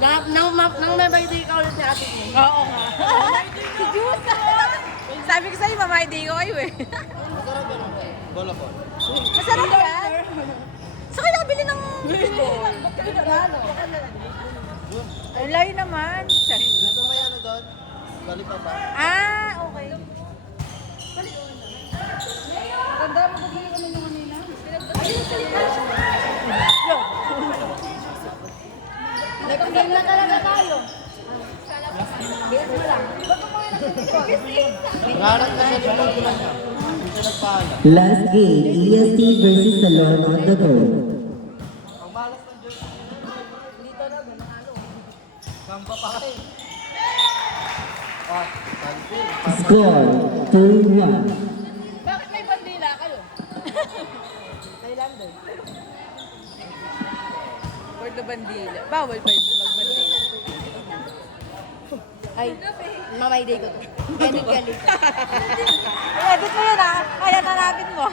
Nang may birthday ka ulit ni ate mo. Oo nga. Si Jusa. Sabi ko sa'yo, mama-ID ko kayo eh. Masarap yan ang bola po. Masarap yan. Sa kaya nabili ng... Ay, layo naman. Ito may ano doon? Bali pa ba? Ah, okay. Ganda mo bigay kami ng kanina. Nag-game na talaga tayo. Game mo lang. Nangarap na siya ng pagkulan niya. Hindi siya nagpaalam. Last game, EST versus Salon on the go. Ang malas ng Diyos. Dito na, manalo. Kampa pa kayo. Ah, pansin. Score 2-1. Bakit may bandila kayo? Thailander. For the bandila. Bawal pa yun magbandila. Ay, mamay day ko to. Galing. Edit mo yun ah. Kaya nanapin mo.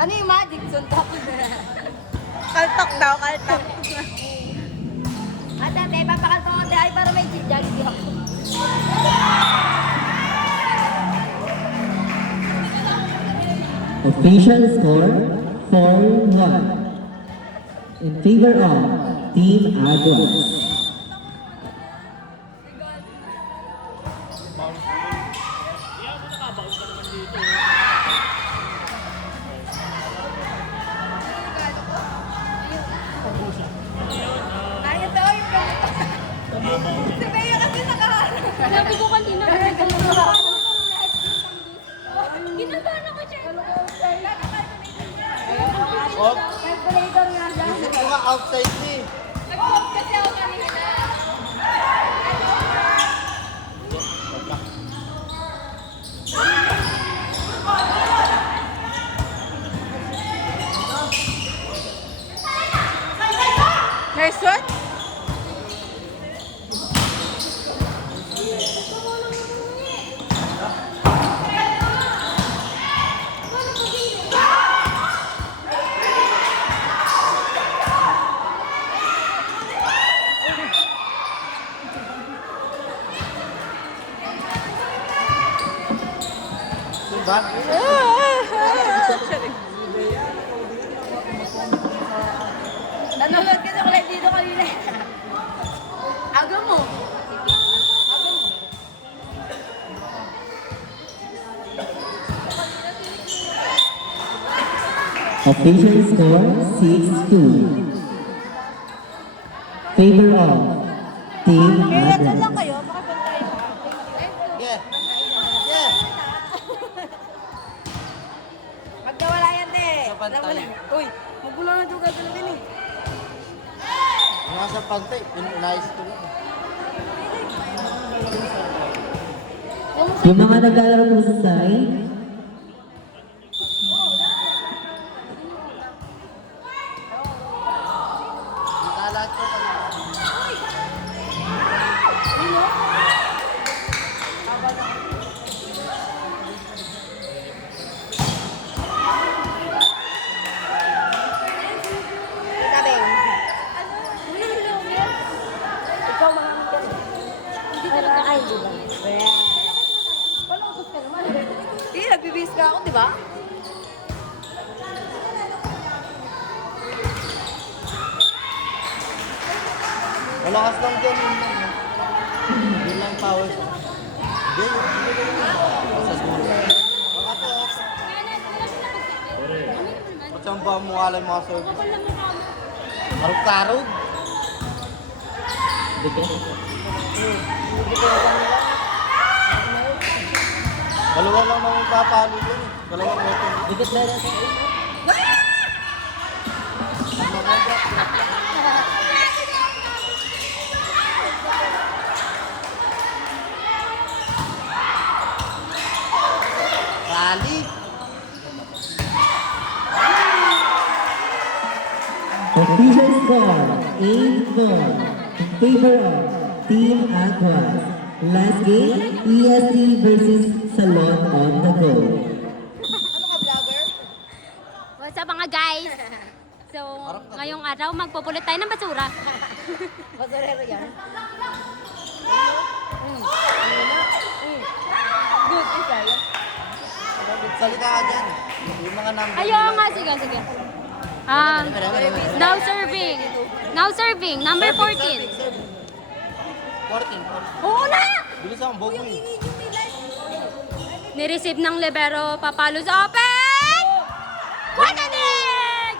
Ano yung magic? Suntok. Kaltok daw, kaltok. Ate, papakalto ko ay para may Jollibee ako. Official score 4-1. In favor of Team Aguas. Ayun daw yung si Bea kasi nakaharap. Sinabi ko kanina. Ginagaan ako siya. Oh, Calculator nga siya. isip ko nga outside eh. Nag-pop kasi ako kanina. Nice one. Diba? Nanonood ka na ulit dito kanina. Aga mo. Official score 6-2. Favor of Team Kaya dyan lang Aguas. kayo, makapunta kayo. Yeah. Yeah. Pag nawala yan, te. Sa pantay. Uy, magulang na ito gagawin eh. Nasa pantay, inayos ko lang. Yung mga naglalaro po sa side, Nakalat ko kanina. Sabi. Ikaw mga hindi ka na ay, di ba? Palungkot ka naman. Hindi, nagbibis ka ako, di ba? Malakas lang dyan. Yun lang power ko. Hindi, sa school. Baka to, Patsamba mo nga lang mga service. Karug-karug. Dalawa lang naman papalo dyan. Dalawang weapon. Dikit na rin. Rally. official score 8-4. In favor of Team Aguas. Last game, EST versus Salon on the go. guys. So, ngayong araw, magpupulot tayo ng basura. Basurero yan. Good, isa yan. Salita ka dyan. Yung mga number. Ayaw nga, sige, sige. Now serving. Now serving, number 14. 14. Oo na! Bilis ang bobo eh. Nireceive ng libero, papalo sa open! What a dig!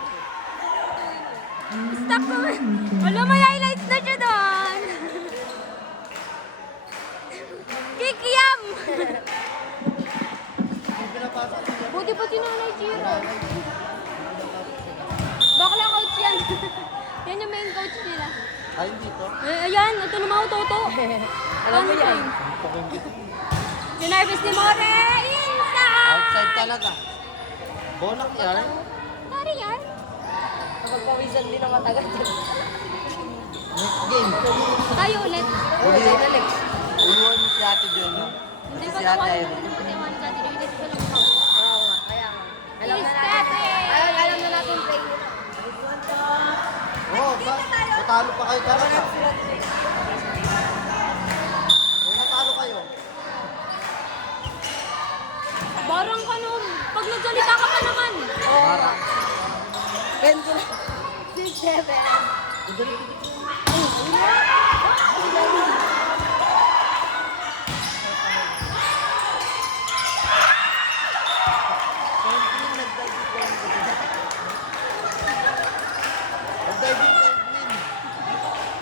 Stop ko. Wala, may highlights na siya doon. Kikiam! Buti pa si Nanay Chira. Bakla coach yan. Yan yung main coach nila. Ay, hindi to. Ayan, ito naman Toto. Alam mo yan. Sinervice ni More, inside! Outside talaga. Bonak yan. Pari yan. Nakagpawisan din ang matagal dyan. Next game. Tayo ulit. Uluan mo si Ate John, no? Hindi Kasi pa si Ate nakuha Irene. yung pagkatiwan sa atin. Hindi ko lang ako. Kaya nga. Alam na Stepe! natin. Alam na natin play nila. Oo, natalo pa kayo talaga. Natalo kayo. Barang ka nun. Pag nagsalita ka pa naman. Para. Ganito na. 6-7.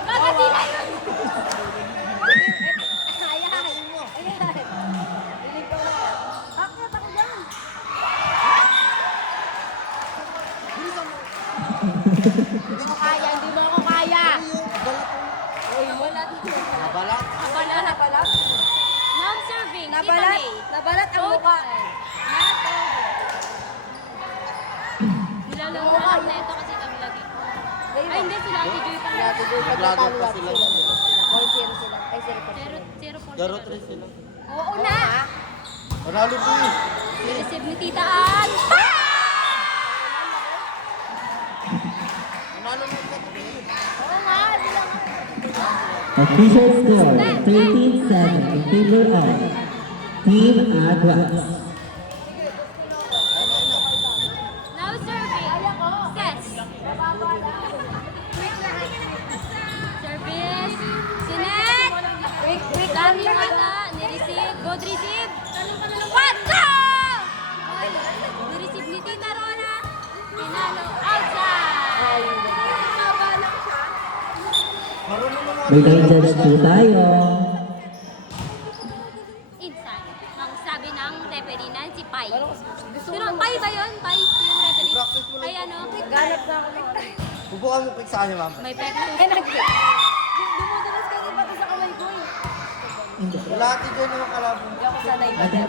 Kakatila yun. Ayan. Ayan. Hilig ko na. Akit ako dyan. Hindi mo kaya, hindi mo ako kaya. Uy, wala dito. Nabalat. Nabalat. Non-serving. Nabalat. Nabalat ang mukha. Nilalaro na lang na ito kasi kami lagi. Ay, hindi. Sila Ate Joy pa. Nag-vlogger pa sila. 0-0 sila. Ay, 0-0. 0-4 Garo sila. 3 sila. Oo na. Panalo po eh. Receive ni Tita Ann. Panalo mo sa Oo nga, sila nga. Official score 13-7 in favor of Team Aguas. Now serving. Sets. Service. Sinet. Dami wala. Nireceive. Good receive. Pato! Nireceive ni Tita Rona. Pinalo. Outside. May judge po tayo. Inside. Ang sabi ng referee na si Pai. Pero Pai ba yun? Pai yung referee? Practice mo lang. Ay ano? Ganap na ako. Bubukan mo quick sa kanya, ma'am. May pekto. Dumudulas kasi pati sa kamay ko eh. Wala Ate John naman kalaban. Hindi ako sanay pa dyan.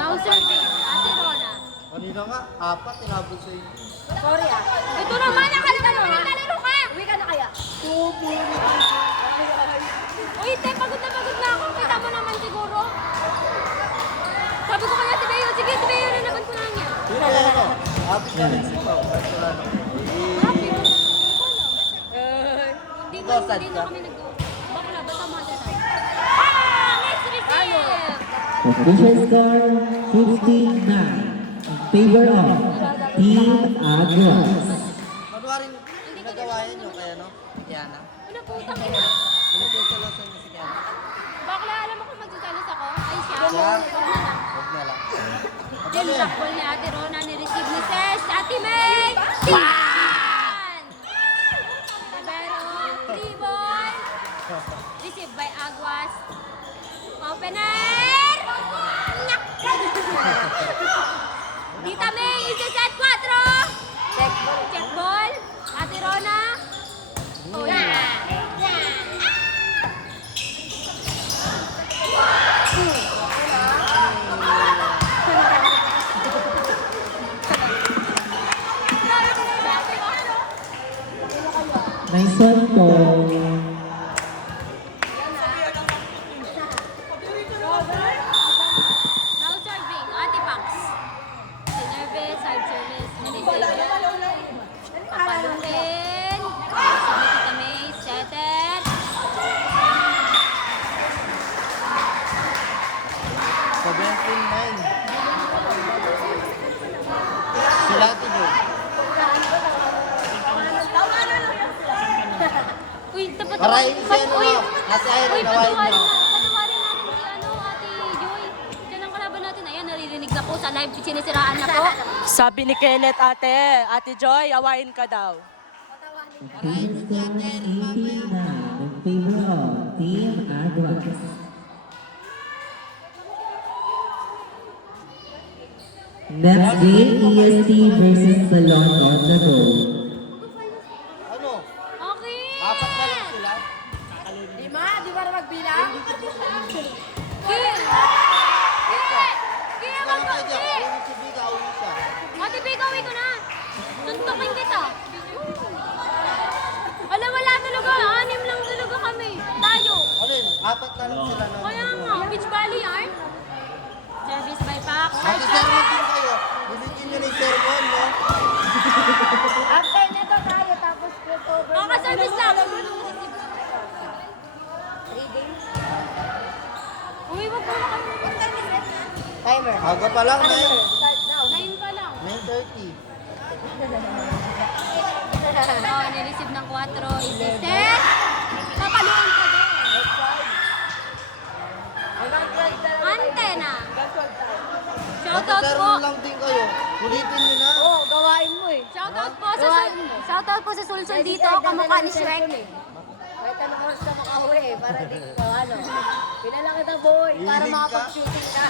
Now serving. Ate Rona. Kanina nga, 4 inabot sa inyo. Sorry ah. Ito naman, nakalimutan mo naglalaro ka! Uwi ka na kaya? Uy, te, pagod na ako. Kita mo naman siguro. Sabi ko kaya si Beo, sige, si Beo, nanaban ko lang yan. Sino yan ako? Happy ka rin si Pao. Wala na. Happy ko. Hindi Ikaw, sad na ka? kami bakla, basta mga tatay. Next receive! Official score 15-9 in favor of Team Aguas. Manuwaring nagawa yan yung kaya no? Kiana. Ano putang ina? Pinagkakalas sa si Kiana. Bakla, alam mo kung magsasalas ako? Ay siya. Siya? Huwag na lang. Huwag na lang. Then, takbol ni Ate Rona, ni-receive ni Ses, Ate May! Tian! Libero, 3 ball. Received by Aguas. Opener! Nyak! Tita May, isa-set 4! Check ball. Ate Rona. Oh, yeah. Nice one po. Now serving, Ate Pax. Sinervice. 17-9. Sila ito doon. Uy, dapat Parahin siya, no? Nasa akin, Uy, nawain patawarin mo. patawarin natin si Ate Joy. Diyan ang kalaban natin. Ayan, naririnig na po sa live. Sinisiraan na po. Sabi ni Kenneth, Ate Joy, awain ka daw. Final score 18-9 in favor of Team Aguas. Next game, EST versus Salon on the Go. Ano? Okay. Apat na lang sila? Di ba na magbilang? Kill! Kill! Ikaw lang tayo dyan. Uwi si Vika, uwi siya. Ate Big, uwi ko na. Tuntukin kita. Wala, wala talaga. 6 lang talaga kami. Tayo. Ano yun? Apat na lang sila na. Kaya nga, Beach Valley yarn. Service by Pac. Mati-sermon din kayo. Bibigyan nyo na yung sermon, no? After nito tayo, tapos crossover. Oh, ka-service lang. 3 games. Uy, wag mo na kami. Timer. Aga pa lang, Timer. man. Start now. 9 pa lang. 9:30. Oh, nireceive ng 4. Isiset. Papaluin ka din. Antena. Shoutout po. Mati-sermon lang din kayo. Ulitin nyo na. Oo, gawain mo eh. Shoutout po sa Sulsul dito, kamukha ni Shrek. Kahit ano oras ka makauwi eh, para di ka ano. Pinalaki kita boy, para Hilig ka? makapag-shooting ka.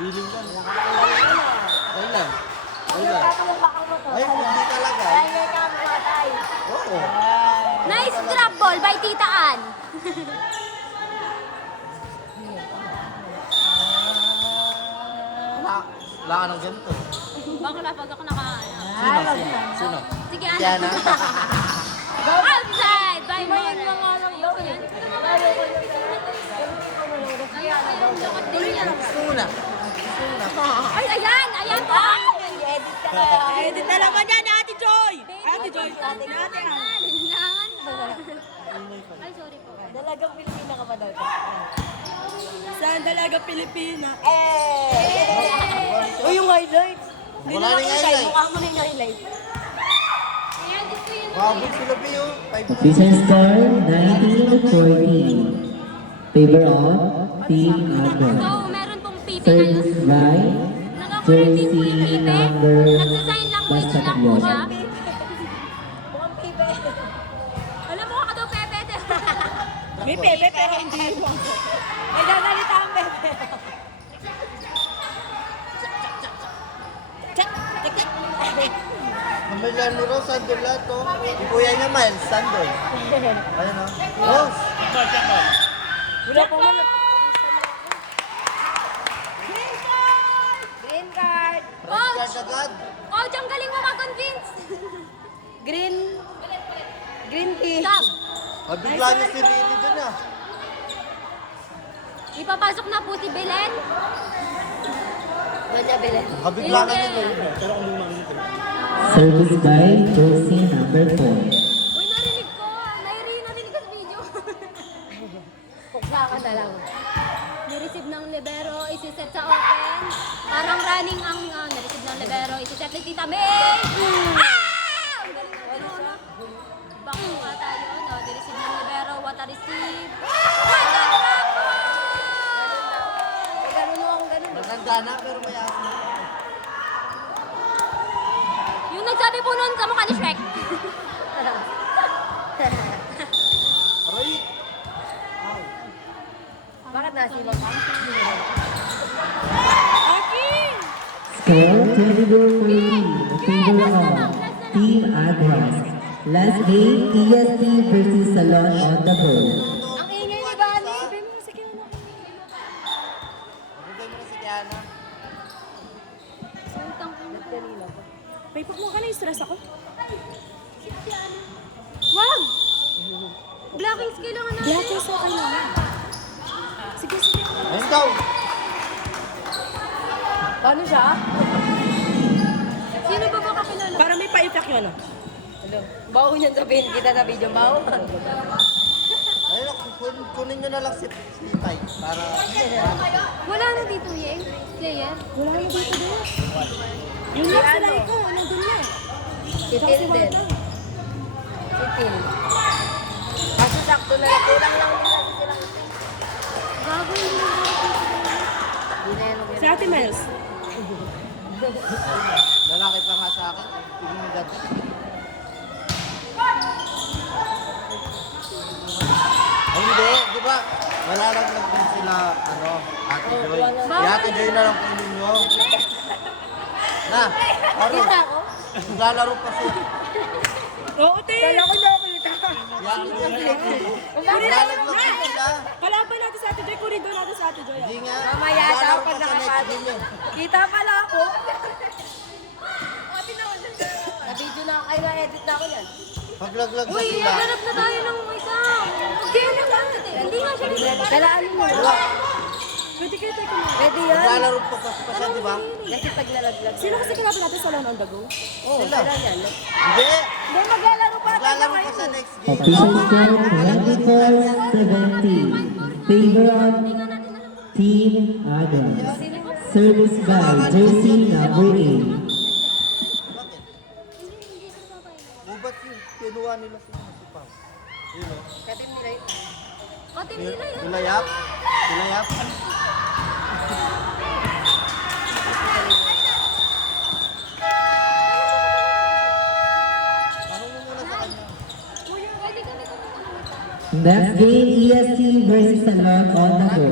Feeling lang. Ay lang. Ay lang. Tapos baka mo to. Ay, hindi talaga. Ay, may camera tayo. Oo. Nice drop ball by Tita Ann. Wala ka ng ganito. Bakla pag ako nakaano. Sino? Sige, Si ano? Ana? Outside by Mora. Ayoko yan. Ayoko yung lakot din yan. Gusto mo na. Ay, ayan! Ayan po! Edit ka kaya. Edit na naman yan, Ate Joy! Ate Joy, Linlangan pa. Ay, sorry po. Dalagang Pilipina ka pa daw. Saan dalaga Pilipina? Eh! Uy, yung highlights. Wala na yung highlight. Mukha mo na yung highlights. Ayan, gusto yun. Wabog sila Pio. Official score 19-14. Favor of Team Aguas. So, meron pong pipi na Service by naka-quarantine po yung jersey pipi. number Nagsa-sign language lang po siya. Mukhang pibe. Alam mo ka daw, Pepe. May pepe pero hindi mo. May gagalita ang bebe. Mamilyan ni Rose, sandol lahat to. Yung kuya niya, Miles, sandol. Ayun o. Rose! Wala pa man. Green card. Red card agad. Oh, Jong, galing mo mag-convince. Green. Green tea. Stop. Mabigla niya si Lily dun ah. Ipapasok na po si Belen. Wala Belen. Mabigla na niya. Service by jersey number 4. Uy, narinig ko. Narinig ko sa video. Pukla ka na lang. Nireceive ng libero, isiset sa open. Parang running ang nireceive ng libero, isiset ni Tita May. Ah! Ang galing ng Corona. Bako nga tayo, no? Nireceive ng libero, what a receive. What a drop! Ganun mo ang ganun. Matanda na pero may aso. Yung nagsabi po noon, kamukha ni Shrek. Aray! Bakit nasilaw ka? Score 24-14 in favor of Team Aguas. Last game, EST versus Salon on the Go. Ang ingay ni Bani. Sabi mo sa kanya. Mabigay mo na si Kiana. Sultang ko. May mo ka na stress ako. Wag! Blocking skill lang natin. Blacking sa akin naman. Sige, sige. Ayun daw! Paano siya? Sino ba ba kakilala? Para may pa-effect yun, ano? Bawo niyan sabihin kita sa video. Bawo. Ayun ako. kunin nyo na lang si Tay para... Wala na dito, Yeng. Player. Wala na dito doon. Yun lang sila ikaw, nandun na. Titil din. Titil. Kaso sakto na lang. Kulang lang din kasi silang itim. Gago yung Hindi na yan. Si Ate Miles. Lalaki pa nga sa akin. Tignan mo dati. Ay, hindi, di ba? Malalaglag din sila, Ate Joy. Si Ate Joy na lang kunin nyo. Na, Kita ako? naglalaro pa siya. Oo, te. Kala ko nakita. Si Ate Joy na lang kunin. Malalaglag din sila. Kalaban natin sa Ate Joy. Kunin doon natin sa Ate Joy. Hindi nga. Mamaya daw Naglalaro pag pa siya next nakapagod. game eh. Kita pala ako. Na-video na ako. Ay, na-edit na ako yan. Paglaglag na Uy, sila. hanap na tayo ng isa. Hindi na lang. Hindi nga siya nila. Kalaan mo. Wala. Pwede kayo tayo kunin. Pwede yan. Naglalaro pa siya, di ba? Kasi paglalaglag. Sino kasi kalaban natin sa Lone on the Go? Oo, Sila. sila yan. Hindi. Hindi, maglalaro pa tayo Naglalaro pa ngayon. siya next game. Official score 24-17. Favor of Team Agras. Service by jersey number 8. Bakit? Bubat yun. Kinuha nila si Pam. Yun o. Katim nila yun. Katim nila yun. Ilayap. Ilayap. Tanong mo muna sa kanya. Pwede kami kami. Next game, EST versus Salon on the Go.